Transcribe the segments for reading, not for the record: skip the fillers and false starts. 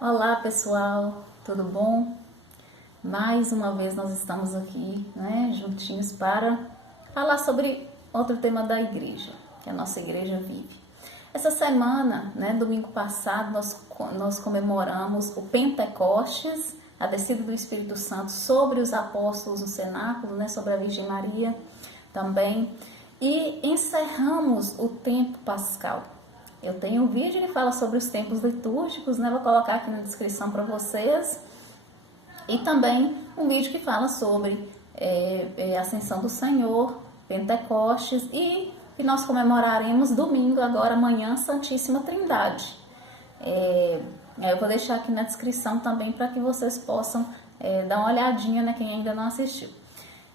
Olá pessoal, tudo bom? Mais uma vez nós estamos aqui, juntinhos para falar sobre outro tema da igreja, que a nossa igreja vive. Essa semana, domingo passado, nós comemoramos o Pentecostes, a descida do Espírito Santo sobre os apóstolos do cenáculo, sobre a Virgem Maria também, e encerramos o tempo pascal. Eu tenho um vídeo que fala sobre os tempos litúrgicos, vou colocar aqui na descrição para vocês. E também um vídeo que fala sobre a Ascensão do Senhor, Pentecostes, e que nós comemoraremos domingo, agora amanhã, Santíssima Trindade. Eu vou deixar aqui na descrição também para que vocês possam dar uma olhadinha, quem ainda não assistiu.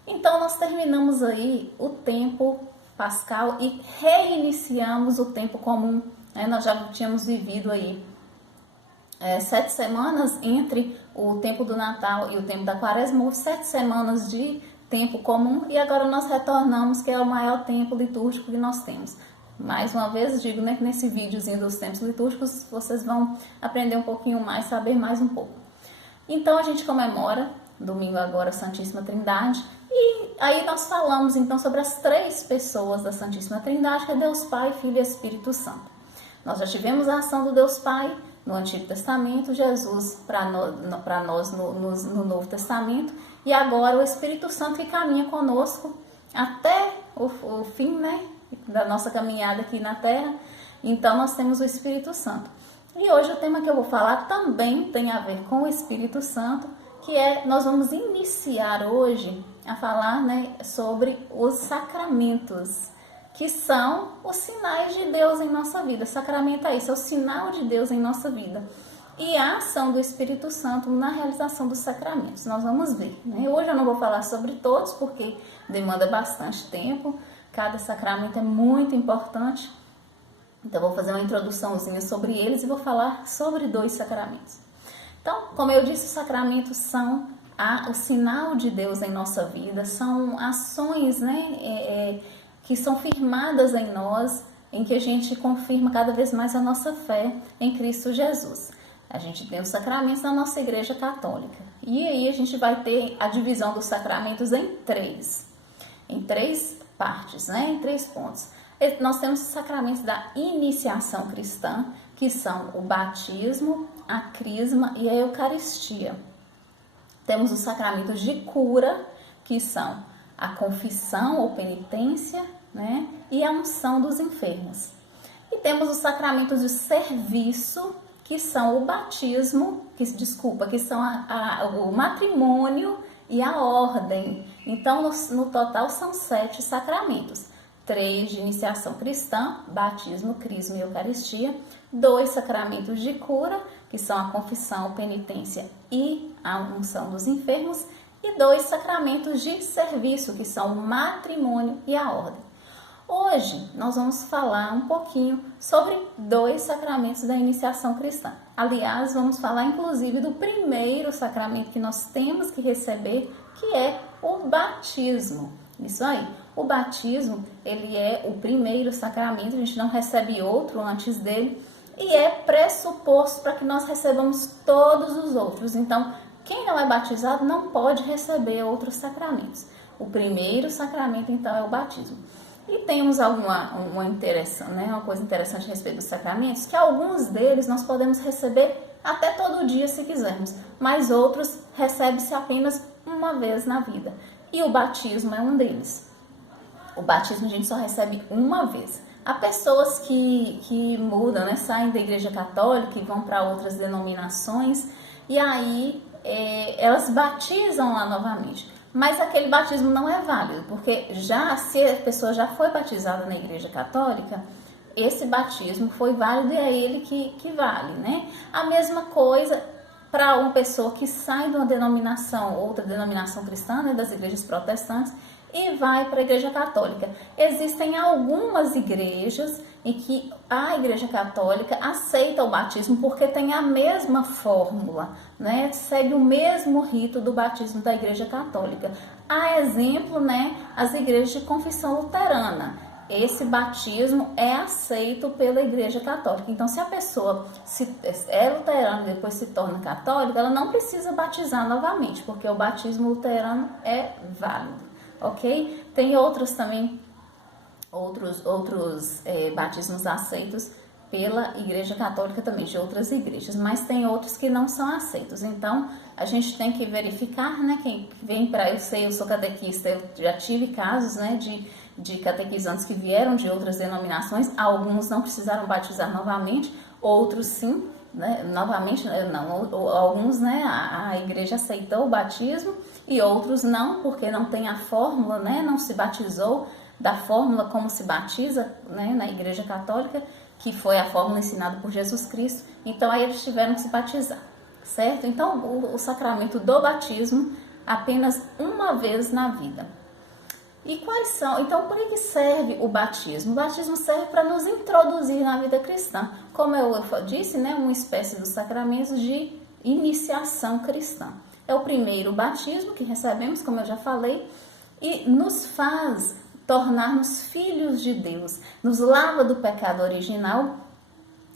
Então nós terminamos aí o tempo pascal e reiniciamos o tempo comum. Nós já tínhamos vivido aí 7 semanas entre o tempo do Natal e o tempo da Quaresma, 7 semanas de tempo comum, e agora nós retornamos, que é o maior tempo litúrgico que nós temos. Mais uma vez, digo que nesse videozinho dos tempos litúrgicos vocês vão aprender um pouquinho mais, saber mais um pouco. Então a gente comemora domingo agora a Santíssima Trindade, e aí nós falamos então sobre as 3 pessoas da Santíssima Trindade, que é Deus Pai, Filho e Espírito Santo. Nós já tivemos a ação do Deus Pai no Antigo Testamento, Jesus para nós no Novo Testamento, e agora o Espírito Santo que caminha conosco até o fim da nossa caminhada aqui na Terra. Então nós temos o Espírito Santo. E hoje o tema que eu vou falar também tem a ver com o Espírito Santo, que nós vamos iniciar hoje a falar sobre os sacramentos, que são os sinais de Deus em nossa vida. Sacramento é isso, é o sinal de Deus em nossa vida. E a ação do Espírito Santo na realização dos sacramentos. Nós vamos ver. Hoje eu não vou falar sobre todos, porque demanda bastante tempo. Cada sacramento é muito importante. Então eu vou fazer uma introduçãozinha sobre eles e vou falar sobre 2 sacramentos. Então, como eu disse, os sacramentos são o sinal de Deus em nossa vida. São ações, que são firmadas em nós, em que a gente confirma cada vez mais a nossa fé em Cristo Jesus. A gente tem os sacramentos na nossa Igreja Católica. E aí a gente vai ter a divisão dos sacramentos em 3 partes, em 3 pontos. Nós temos os sacramentos da iniciação cristã, que são o batismo, a crisma e a Eucaristia. Temos os sacramentos de cura, que são a confissão ou penitência, e a unção dos enfermos. E temos os sacramentos de serviço, que são o batismo, que são o matrimônio e a ordem. Então, no total, são 7 sacramentos. 3 de iniciação cristã, batismo, crisma e Eucaristia. 2 sacramentos de cura, que são a confissão, penitência e a unção dos enfermos. E 2 sacramentos de serviço, que são o matrimônio e a ordem. Hoje nós vamos falar um pouquinho sobre 2 sacramentos da iniciação cristã. Aliás, vamos falar inclusive do primeiro sacramento que nós temos que receber, que é o batismo. Isso aí, o batismo, ele é o primeiro sacramento, a gente não recebe outro antes dele, e é pressuposto para que nós recebamos todos os outros. Então, quem não é batizado não pode receber outros sacramentos. O primeiro sacramento, então, é o batismo. E temos uma coisa interessante a respeito dos sacramentos, que alguns deles nós podemos receber até todo dia se quisermos, mas outros recebe-se apenas uma vez na vida. E o batismo é um deles. O batismo a gente só recebe uma vez. Há pessoas que mudam, saem da Igreja Católica e vão para outras denominações, e aí elas batizam lá novamente. Mas aquele batismo não é válido, porque se a pessoa já foi batizada na Igreja Católica, esse batismo foi válido e é ele que vale, A mesma coisa para uma pessoa que sai de uma denominação, outra denominação cristã, das igrejas protestantes, e vai para a Igreja Católica. Existem algumas igrejas em que a Igreja Católica aceita o batismo porque tem a mesma fórmula, segue o mesmo rito do batismo da Igreja Católica. Há exemplo, as igrejas de confissão luterana, esse batismo é aceito pela Igreja Católica. Então, se a pessoa é luterana e depois se torna católica, ela não precisa batizar novamente, porque o batismo luterano é válido, ok? Tem outros também, outros batismos aceitos pela Igreja Católica também, de outras igrejas, mas tem outros que não são aceitos. Então, a gente tem que verificar, né, quem vem para... eu sou catequista, eu já tive casos, né, de catequizantes que vieram de outras denominações, alguns não precisaram batizar novamente, outros sim, né, novamente, não, alguns, né, a igreja aceitou o batismo e outros não, porque não tem a fórmula, né, não se batizou da fórmula como se batiza, né, na Igreja Católica, que foi a fórmula ensinada por Jesus Cristo. Então aí eles tiveram que se batizar, certo? Então o sacramento do batismo apenas uma vez na vida. E quais são? Então, por que serve o batismo? O batismo serve para nos introduzir na vida cristã. Como eu disse, né, uma espécie dos sacramentos de iniciação cristã. É o primeiro batismo que recebemos, como eu já falei, e nos faz tornar-nos filhos de Deus, nos lava do pecado original,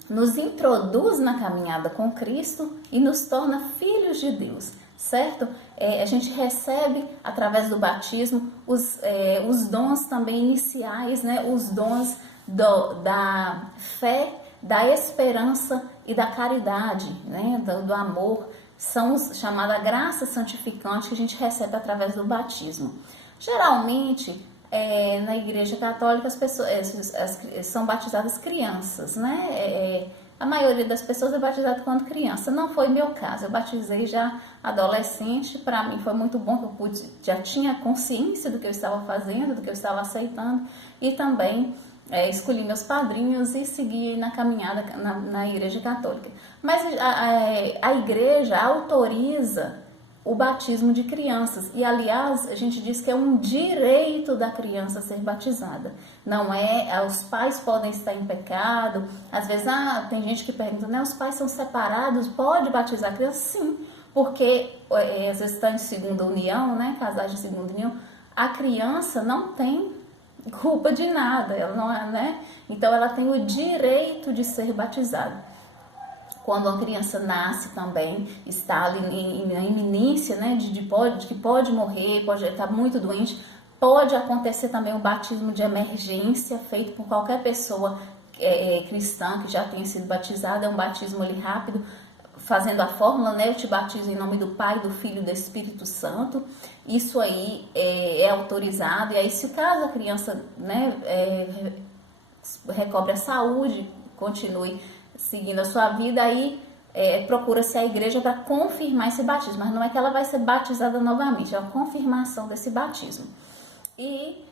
nos introduz na caminhada com Cristo e nos torna filhos de Deus, certo? A gente recebe, através do batismo, os dons também iniciais, né? Os dons da fé, da esperança e da caridade, né? Do amor, são chamada graça santificante que a gente recebe através do batismo. Geralmente, na Igreja Católica, as pessoas são batizadas crianças, né? A maioria das pessoas é batizada quando criança. Não foi meu caso, eu batizei já adolescente. Para mim foi muito bom, que eu já tinha consciência do que eu estava fazendo, do que eu estava aceitando, e também escolhi meus padrinhos e segui na caminhada na Igreja Católica. Mas a Igreja autoriza o batismo de crianças, e aliás a gente diz que é um direito da criança ser batizada, não os pais podem estar em pecado. Às vezes tem gente que pergunta, né, os pais são separados, pode batizar a criança? Sim, porque às vezes estão em segunda união, né, casais de segunda união, a criança não tem culpa de nada, ela não é, né? Então ela tem o direito de ser batizada. Quando uma criança nasce também, está ali na iminência, né, de que pode morrer, pode estar muito doente, pode acontecer também o batismo de emergência, feito por qualquer pessoa cristã que já tenha sido batizada. É um batismo ali rápido, fazendo a fórmula, né, eu te batizo em nome do Pai, do Filho e do Espírito Santo. Isso aí é autorizado, e aí se caso a criança, né, recobre a saúde, continue seguindo a sua vida, aí procura-se a igreja para confirmar esse batismo, mas não é que ela vai ser batizada novamente, é a confirmação desse batismo. E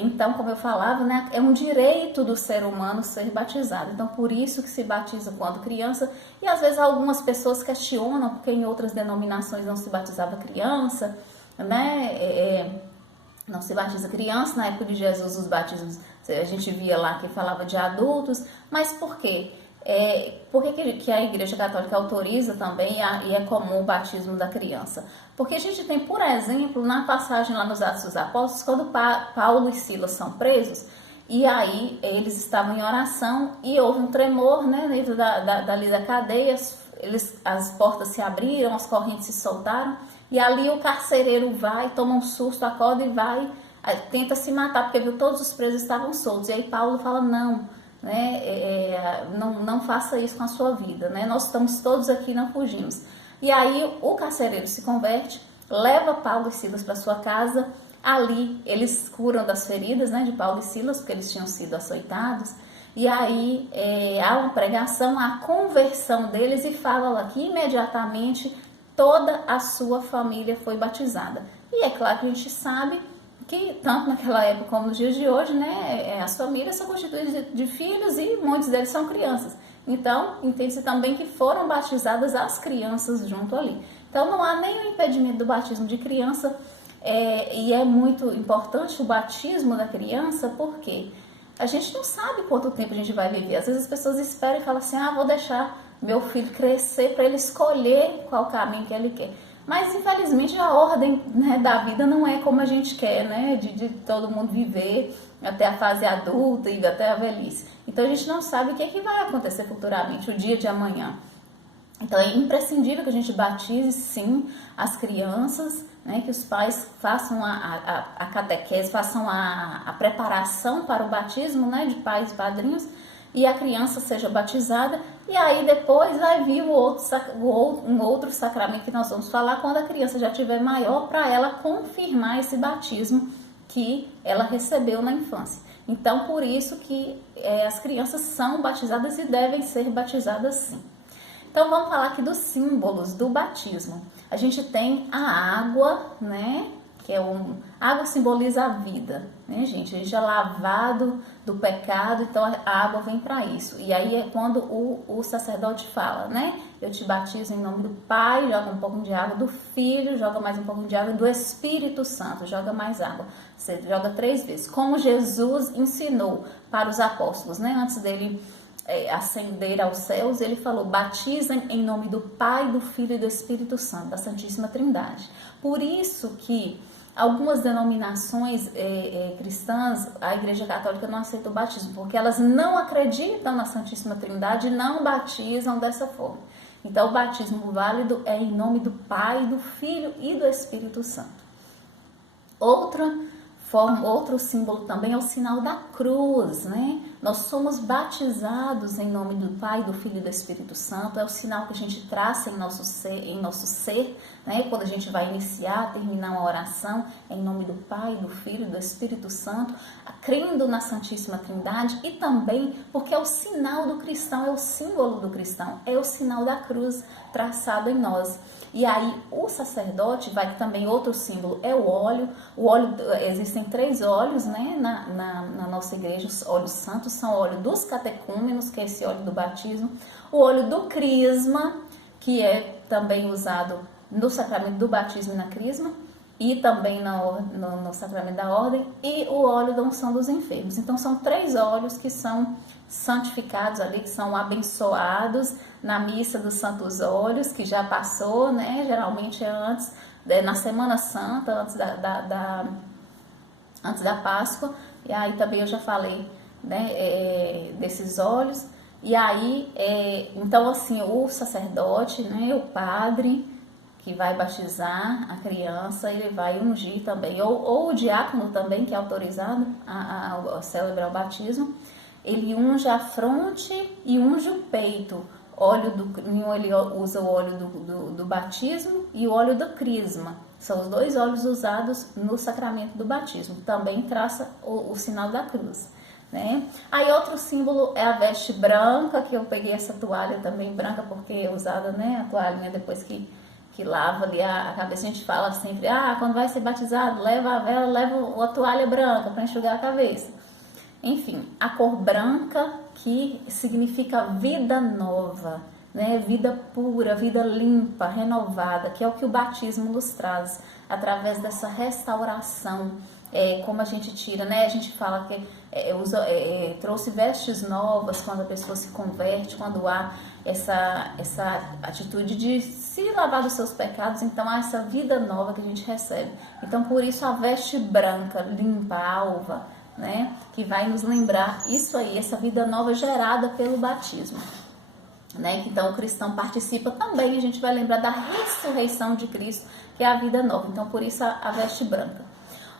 então, como eu falava, né, é um direito do ser humano ser batizado. Então, por isso que se batiza quando criança. E às vezes algumas pessoas questionam porque em outras denominações não se batizava criança, né? Não se batiza criança. Na época de Jesus, os batismos a gente via lá que falava de adultos. Mas por quê? Por que a Igreja Católica autoriza também e é comum o batismo da criança? Porque a gente tem, por exemplo, na passagem lá nos Atos dos Apóstolos, quando Paulo e Silas são presos, e aí eles estavam em oração e houve um tremor, né, dentro dali da cadeia, as portas se abriram, as correntes se soltaram, e ali o carcereiro vai, toma um susto, acorda e vai, tenta se matar, porque viu todos os presos estavam soltos. E aí Paulo fala, não, né, não faça isso com a sua vida, né? Nós estamos todos aqui, não fugimos. E aí o carcereiro se converte, leva Paulo e Silas para sua casa. Ali eles curam das feridas, né, de Paulo e Silas, porque eles tinham sido açoitados. E aí há uma pregação, a conversão deles, e fala lá que imediatamente toda a sua família foi batizada. E é claro que a gente sabe que tanto naquela época como nos dias de hoje, né, as famílias são constituídas de filhos e muitos deles são crianças. Então, entende-se também que foram batizadas as crianças junto ali. Então, não há nenhum impedimento do batismo de criança, e é muito importante o batismo da criança, porque a gente não sabe quanto tempo a gente vai viver. Às vezes as pessoas esperam e falam assim, vou deixar meu filho crescer para ele escolher qual caminho que ele quer. Mas infelizmente a ordem, né, da vida não é como a gente quer, né, de todo mundo viver até a fase adulta e até a velhice. Então a gente não sabe o que é que vai acontecer futuramente, o dia de amanhã. Então é imprescindível que a gente batize sim as crianças, né, que os pais façam a catequese, façam a preparação para o batismo, né, de pais e padrinhos, e a criança seja batizada, e aí depois vai vir um outro sacramento que nós vamos falar quando a criança já tiver maior, para ela confirmar esse batismo que ela recebeu na infância. Então por isso que as crianças são batizadas e devem ser batizadas sim. Então vamos falar aqui dos símbolos do batismo. A gente tem a água, né? Que é a água simboliza a vida, né, gente? A gente é lavado do pecado, então a água vem para isso. E aí é quando o sacerdote fala, né? Eu te batizo em nome do Pai, joga um pouco de água, do Filho, joga mais um pouco de água, e do Espírito Santo, joga mais água. Você joga 3 vezes, como Jesus ensinou para os apóstolos, né? Antes dele ascender aos céus, ele falou: batizem em nome do Pai, do Filho e do Espírito Santo, da Santíssima Trindade. Por isso que algumas denominações cristãs, a Igreja Católica não aceita o batismo, porque elas não acreditam na Santíssima Trindade e não batizam dessa forma. Então o batismo válido é em nome do Pai, do Filho e do Espírito Santo. Outro símbolo também é o sinal da cruz, né? Nós somos batizados em nome do Pai, do Filho e do Espírito Santo. É o sinal que a gente traça em nosso ser, né? Quando a gente vai iniciar, terminar uma oração, é em nome do Pai, do Filho e do Espírito Santo, crendo na Santíssima Trindade, e também porque é o sinal do cristão, é o símbolo do cristão, é o sinal da cruz traçado em nós. E aí o sacerdote vai também, outro símbolo é o óleo. Existem 3 óleos, né, na nossa igreja. Os óleos santos são o óleo dos catecúmenos, que é esse óleo do batismo, o óleo do crisma, que é também usado no sacramento do batismo e na crisma, e também no sacramento da ordem, e o óleo da unção dos enfermos. Então são 3 óleos que são santificados ali, que são abençoados na missa dos santos óleos, que já passou, né? Geralmente é antes, na Semana Santa, antes da Páscoa. E aí também eu já falei, né, desses óleos. E aí, então assim, o sacerdote, né, o padre que vai batizar a criança, ele vai ungir também, ou o diácono também, que é autorizado a celebrar o batismo, ele unge a fronte e unge o peito. Ele usa o óleo do batismo e o óleo do crisma. São os 2 óleos usados no sacramento do batismo. Também traça o sinal da cruz, né? Aí outro símbolo é a veste branca, que eu peguei essa toalha também branca, porque é usada, né, a toalha, depois que lava ali a cabeça. A gente fala sempre, quando vai ser batizado, leva a vela, leva a toalha branca para enxugar a cabeça. Enfim, a cor branca, que significa vida nova, né? Vida pura, vida limpa, renovada, que é o que o batismo nos traz, através dessa restauração. Como a gente tira, né? A gente fala que trouxe vestes novas quando a pessoa se converte, quando há essa atitude de se lavar dos seus pecados. Então há essa vida nova que a gente recebe. Então por isso a veste branca, limpa, alva, né, que vai nos lembrar isso aí, essa vida nova gerada pelo batismo, né? Então o cristão participa também, a gente vai lembrar da ressurreição de Cristo, que é a vida nova. Então por isso a veste branca.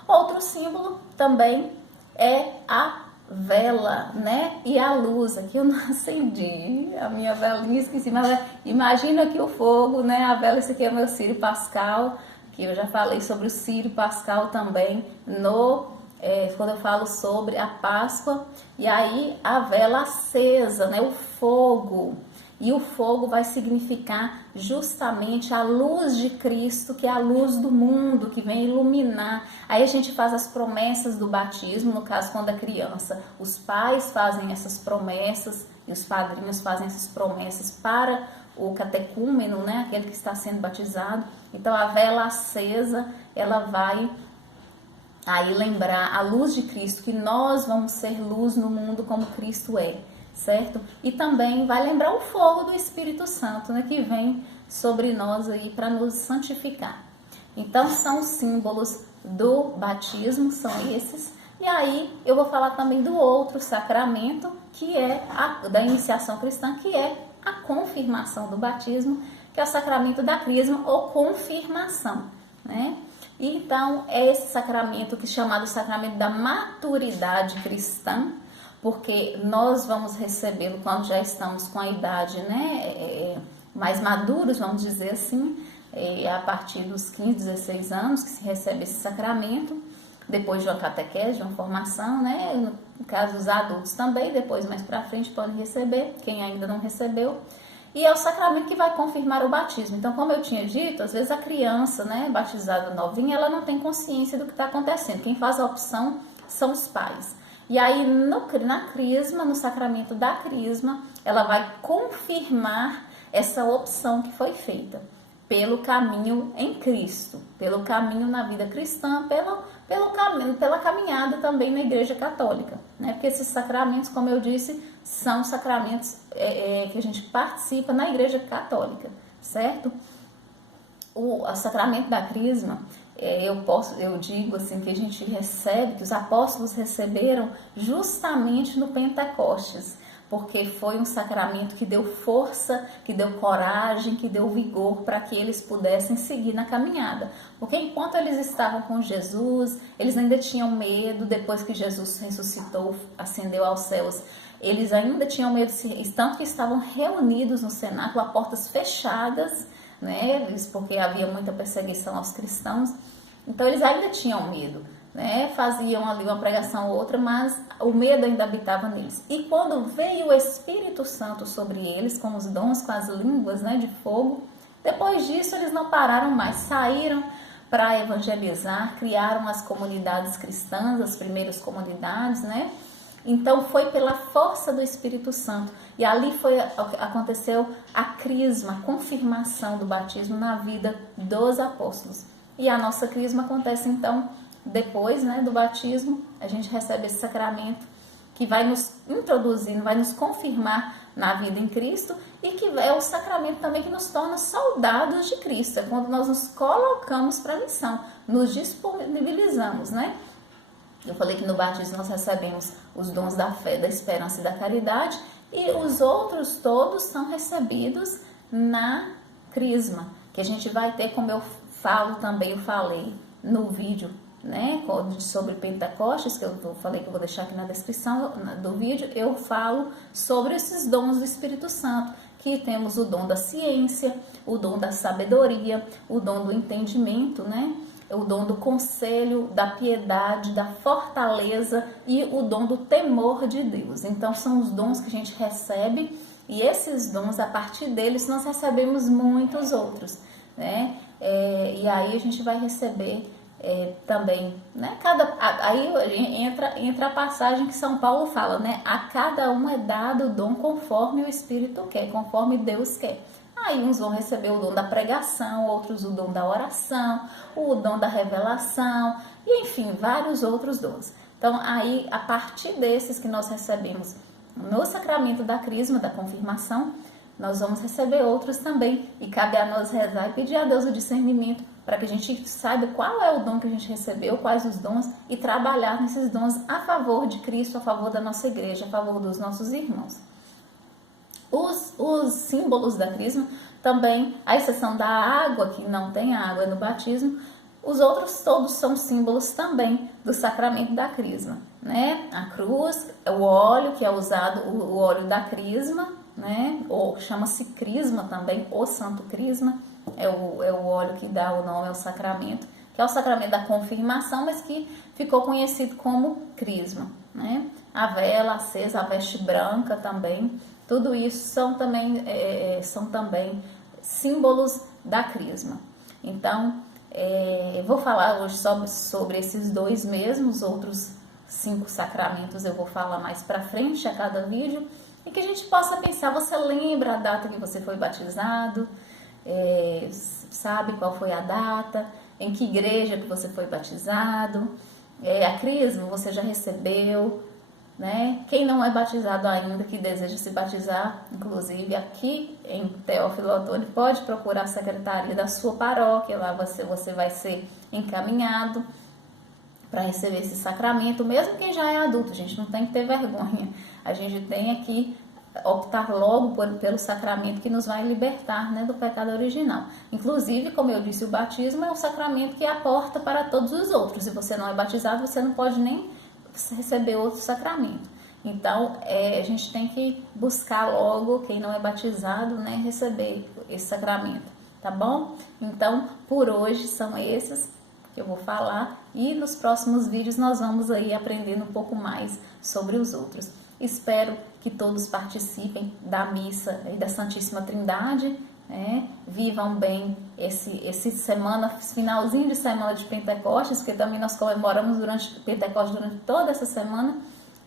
Outro símbolo também é a vela, né, e a luz. Aqui eu não acendi a minha velinha, esqueci, mas imagina aqui o fogo, né, a vela. Esse aqui é o meu Círio Pascal, que eu já falei sobre o Círio Pascal também quando eu falo sobre a Páscoa. E aí a vela acesa, né, o fogo, e o fogo vai significar justamente a luz de Cristo, que é a luz do mundo, que vem iluminar. Aí a gente faz as promessas do batismo, no caso quando é criança, os pais fazem essas promessas e os padrinhos fazem essas promessas para o catecúmeno, né, aquele que está sendo batizado. Então a vela acesa, ela vai aí lembrar a luz de Cristo, que nós vamos ser luz no mundo como Cristo é. certo? E também vai lembrar o fogo do Espírito Santo, né, que vem sobre nós aí para nos santificar. Então são os símbolos do batismo, são esses. E aí eu vou falar também do outro sacramento, que é da iniciação cristã, que é a confirmação do batismo, que é o sacramento da crisma ou confirmação, né? Então é esse sacramento que é chamado sacramento da maturidade cristã, porque nós vamos recebê-lo quando já estamos com a idade, né, mais maduros, vamos dizer assim, a partir dos 15, 16 anos que se recebe esse sacramento, depois de uma catequese, de uma formação, né? No caso dos adultos também, depois mais para frente podem receber, quem ainda não recebeu. E é o sacramento que vai confirmar o batismo. Então, como eu tinha dito, às vezes a criança, né, batizada novinha, ela não tem consciência do que está acontecendo. Quem faz a opção são os pais. E aí, na crisma, no sacramento da crisma, ela vai confirmar essa opção que foi feita pelo caminho em Cristo, pelo caminho na vida cristã, pelo caminho, pela caminhada também na Igreja Católica, né? Porque esses sacramentos, como eu disse, são sacramentos que a gente participa na Igreja Católica, certo? O sacramento da crisma, eu digo assim que a gente recebe, que os apóstolos receberam justamente no Pentecostes, porque foi um sacramento que deu força, que deu coragem, que deu vigor para que eles pudessem seguir na caminhada. Porque enquanto eles estavam com Jesus, eles ainda tinham medo, depois que Jesus ressuscitou, ascendeu aos céus, eles ainda tinham medo, tanto que estavam reunidos no cenáculo, a portas fechadas, né? Porque havia muita perseguição aos cristãos, então eles ainda tinham medo, né? Faziam ali uma pregação ou outra, mas o medo ainda habitava neles. E quando veio o Espírito Santo sobre eles, com os dons, com as línguas, né, de fogo, depois disso eles não pararam mais, saíram para evangelizar, criaram as comunidades cristãs, as primeiras comunidades, né? Então foi pela força do Espírito Santo. E ali aconteceu a crisma, a confirmação do batismo na vida dos apóstolos. E a nossa crisma acontece então depois, né, do batismo. A gente recebe esse sacramento que vai nos introduzindo, vai nos confirmar na vida em Cristo, e que é o sacramento também que nos torna soldados de Cristo. É quando nós nos colocamos para a missão, nos disponibilizamos, né? Eu falei que no batismo nós recebemos os dons da fé, da esperança e da caridade, e os outros todos são recebidos na crisma, que a gente vai ter, como eu falo também, eu falei no vídeo, né, sobre Pentecostes, que eu falei que eu vou deixar aqui na descrição do vídeo, eu falo sobre esses dons do Espírito Santo, que temos o dom da ciência, o dom da sabedoria, o dom do entendimento, né, o dom do conselho, da piedade, da fortaleza e o dom do temor de Deus. Então são os dons que a gente recebe, e esses dons, a partir deles, nós recebemos muitos outros, né? E aí a gente vai receber também, né? Aí entra a passagem que São Paulo fala, né? A cada um é dado o dom conforme o Espírito quer, conforme Deus quer. Aí uns vão receber o dom da pregação, outros o dom da oração, o dom da revelação, e enfim, vários outros dons. Então aí, a partir desses que nós recebemos no sacramento da crisma, da confirmação, nós vamos receber outros também, e cabe a nós rezar e pedir a Deus o discernimento para que a gente saiba qual é o dom que a gente recebeu, quais os dons, e trabalhar nesses dons a favor de Cristo, a favor da nossa igreja, a favor dos nossos irmãos. Os símbolos da crisma também, à exceção da água, que não tem água no batismo, os outros todos são símbolos também do sacramento da crisma, né? A cruz, o óleo que é usado, o óleo da crisma, né? Ou chama-se crisma também, o santo crisma, é o óleo que dá o nome ao sacramento, que é o sacramento da confirmação, mas que ficou conhecido como crisma, né? A vela acesa, a veste branca também, tudo isso são também símbolos da crisma. Então, eu vou falar hoje sobre esses dois mesmos, outros 5 sacramentos eu vou falar mais para frente a cada vídeo, e que a gente possa pensar, você lembra a data que você foi batizado? Sabe qual foi a data? Em que igreja que você foi batizado? A crisma você já recebeu? né? Quem não é batizado ainda, que deseja se batizar, inclusive aqui em Teófilo Otoni, pode procurar a secretaria da sua paróquia, lá você vai ser encaminhado para receber esse sacramento, mesmo quem já é adulto. A gente não tem que ter vergonha, a gente tem que optar logo pelo sacramento que nos vai libertar, né, do pecado original. Inclusive, como eu disse, o batismo é um sacramento que é a porta para todos os outros. Se você não é batizado, você não pode nem receber outro sacramento. Então, a gente tem que buscar logo, quem não é batizado, né, receber esse sacramento, tá bom? Então, por hoje são esses que eu vou falar, e nos próximos vídeos nós vamos aí aprendendo um pouco mais sobre os outros. Espero que todos participem da missa e da Santíssima Trindade, né? Vivam bem esse finalzinho de semana de Pentecostes, porque também nós comemoramos Pentecostes durante toda essa semana,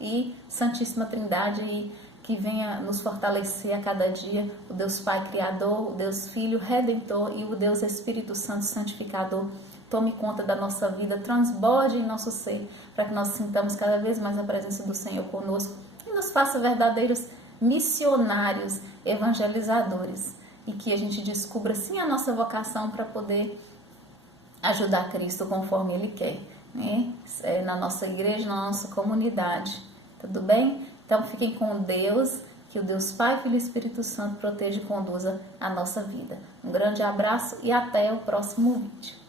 e Santíssima Trindade, e que venha nos fortalecer a cada dia o Deus Pai Criador, o Deus Filho Redentor e o Deus Espírito Santo Santificador. Tome conta da nossa vida, transborde em nosso ser, para que nós sintamos cada vez mais a presença do Senhor conosco e nos faça verdadeiros missionários, evangelizadores, e que a gente descubra sim a nossa vocação para poder ajudar Cristo conforme Ele quer, né? Na nossa igreja, na nossa comunidade, tudo bem? Então fiquem com Deus, que o Deus Pai, Filho e Espírito Santo proteja e conduza a nossa vida. Um grande abraço e até o próximo vídeo.